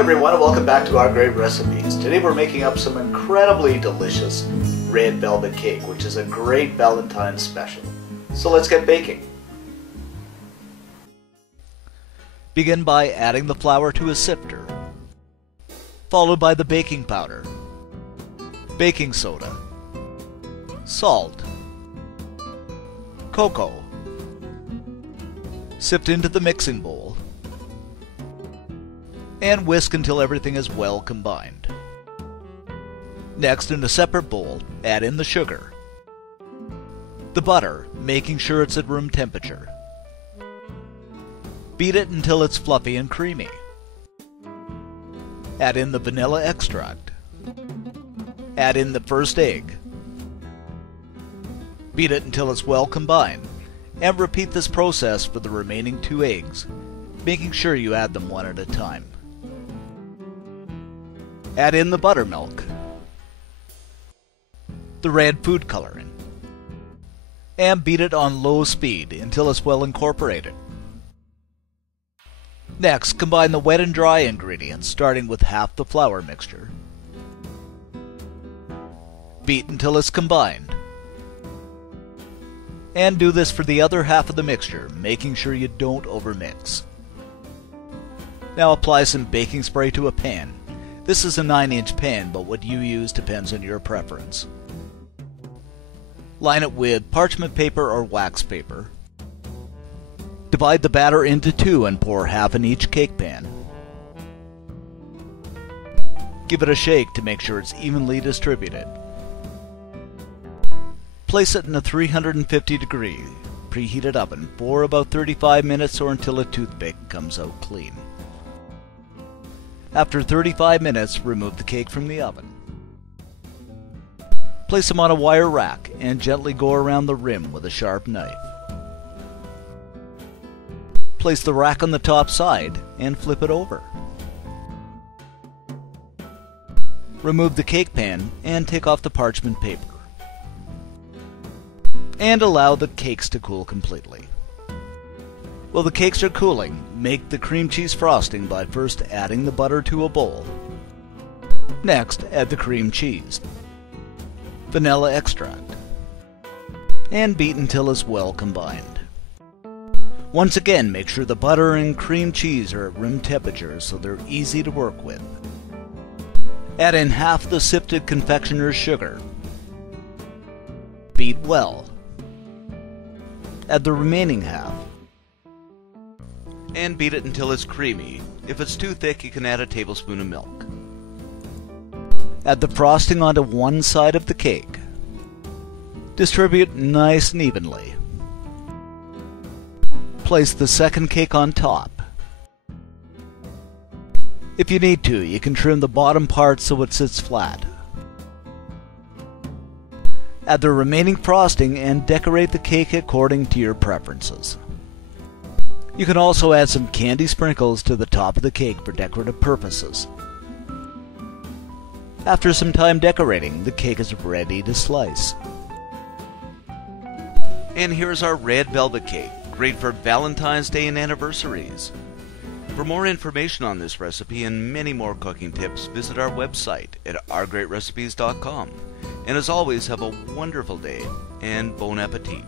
everyone, and welcome back to Our Great Recipes. Today we're making up some incredibly delicious red velvet cake, which is a great Valentine's special. So let's get baking. Begin by adding the flour to a sifter, followed by the baking powder, baking soda, salt, cocoa. Sift into the mixing bowl and whisk until everything is well combined. Next, in a separate bowl, add in the sugar, the butter, making sure it's at room temperature. Beat it until it's fluffy and creamy. Add in the vanilla extract. Add in the first egg. Beat it until it's well combined, and repeat this process for the remaining 2 eggs, making sure you add them one at a time. Add in the buttermilk, the red food coloring, and beat it on low speed until it's well incorporated. Next, combine the wet and dry ingredients, starting with half the flour mixture. Beat until it's combined. And do this for the other half of the mixture, making sure you don't overmix. Now apply some baking spray to a pan. This is a 9-inch pan, but what you use depends on your preference. Line it with parchment paper or wax paper. Divide the batter into 2 and pour half in each cake pan. Give it a shake to make sure it's evenly distributed. Place it in a 350-degree preheated oven for about 35 minutes or until a toothpick comes out clean. After 35 minutes, remove the cake from the oven. Place them on a wire rack and gently go around the rim with a sharp knife. Place the rack on the top side and flip it over. Remove the cake pan and take off the parchment paper. And allow the cakes to cool completely. While the cakes are cooling, make the cream cheese frosting by first adding the butter to a bowl. Next, add the cream cheese, vanilla extract, and beat until it's well combined. Once again, make sure the butter and cream cheese are at room temperature so they're easy to work with. Add in half the sifted confectioner's sugar. Beat well. Add the remaining half. And beat it until it's creamy. If it's too thick, you can add a tablespoon of milk. Add the frosting onto one side of the cake. Distribute nice and evenly. Place the second cake on top. If you need to, you can trim the bottom part so it sits flat. Add the remaining frosting and decorate the cake according to your preferences. You can also add some candy sprinkles to the top of the cake for decorative purposes. After some time decorating, the cake is ready to slice. And here's our red velvet cake, great for Valentine's Day and anniversaries. For more information on this recipe and many more cooking tips, visit our website at ourgreatrecipes.com. And as always, have a wonderful day and bon appetit.